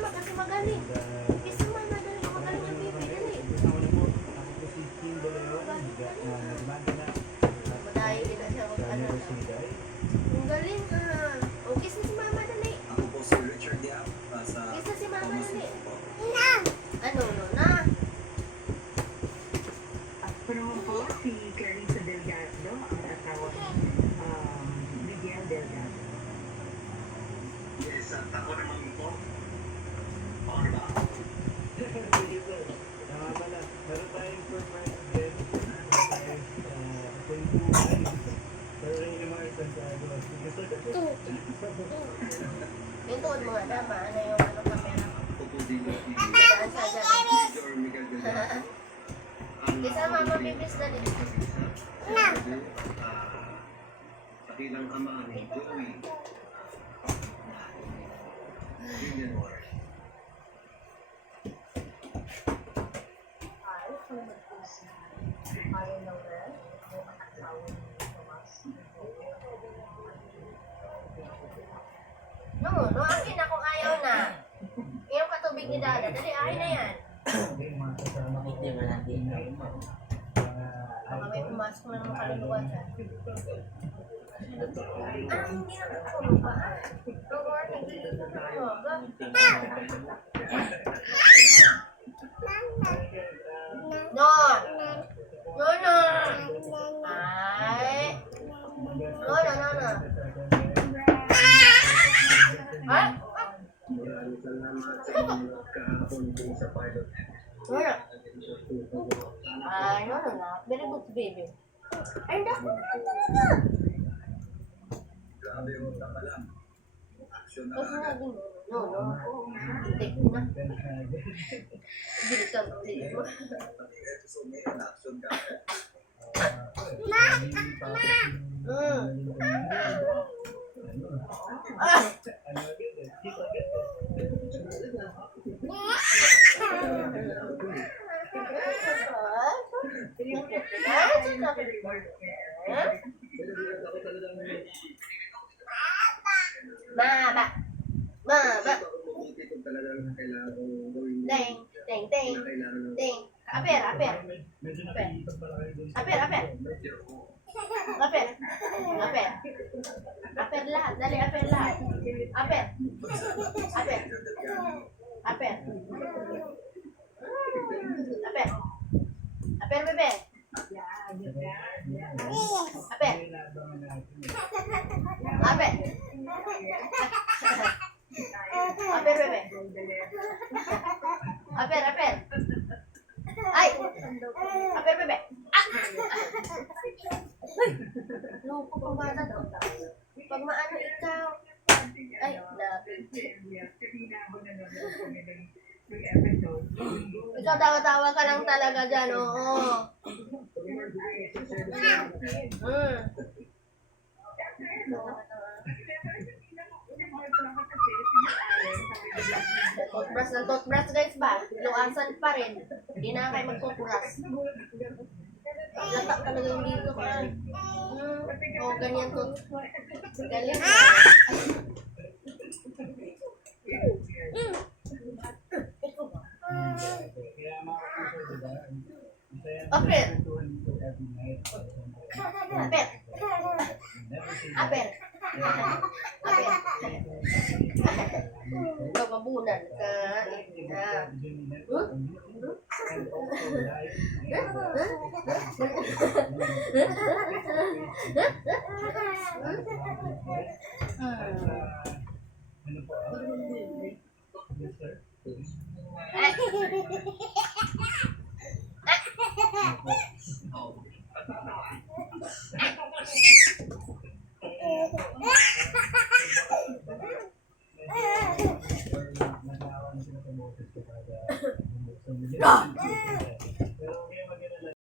mama kasi magaling. Kiss si mama, dali. Magaling yung baby, dali. Madahi kita siya kung ano na. Ang galing ha. O, kiss na si mama, dali. Ako po si Richard Yap. Kiss na si mama, dali. Ano, no, na? At po naman po si Clarissa Delgado, ang asawa ni Miguel Delgado. Yes, at ako naman po. Okay ba? Tama pala. Meron tayong performance din. Kwentuhan. Pero rin yung mga Santiago. Yung tuod mo nga, tama. Ano yung ano camera? Ako po dito si Saan sa dyan? Major Miguel Delgado. Kiss na mama, bibis, dali. Kabilang ama ni Joey. Junior. No, no, akin na kung ayaw na. Yung katubig ni Dada, dali, akin na yan. Hindi mo natin. Baka may pumasok na naman kaluluwa dyan. Hindi na katulog ba? Don't worry, hindi na katulog. No! No, no! Ay! No, no, no, no. Ay! Maraming salamat sa inyong kahapon po sa pilot. No, no. Ay, no, no, no. Very good, baby. Ay, naku na. Grabe yung tama lang. Action na Kasi agad. nga din. No, no. Take mo na. Bilisan mo. Pati episode ngayon, action ka agad. Mama. Mama. Mabuti kung talagang kailangan kong gawin yun. Ding, ding, ding. Na kailangan ng Ding. Aper, aper. Medyo nakikita pala kayo dun. Aper, aper. medyo ko. Aper. Aper. Aper lahat. Dali, aper lahat. Aper. Aper. Aper. Aper. Aper, bebe. Aper. Aper. Aper, bebe. Aper, aper. Ay! Aper, bebe. Ah! Loko pang bata to. Pag maano ikaw. Ay, lapit. Ikaw tawa-tawa ka lang talaga dyan, oo. Toothbrush ng toothbrush guys ba? Luasan pa rin. Hindi na kayo mag-toothbrush. Latak talaga yung dito ka. Oo, ganyan to. Galing. Aper. Aper. Aper. Aper. Mabunan ka. Ano po? Yes, sir.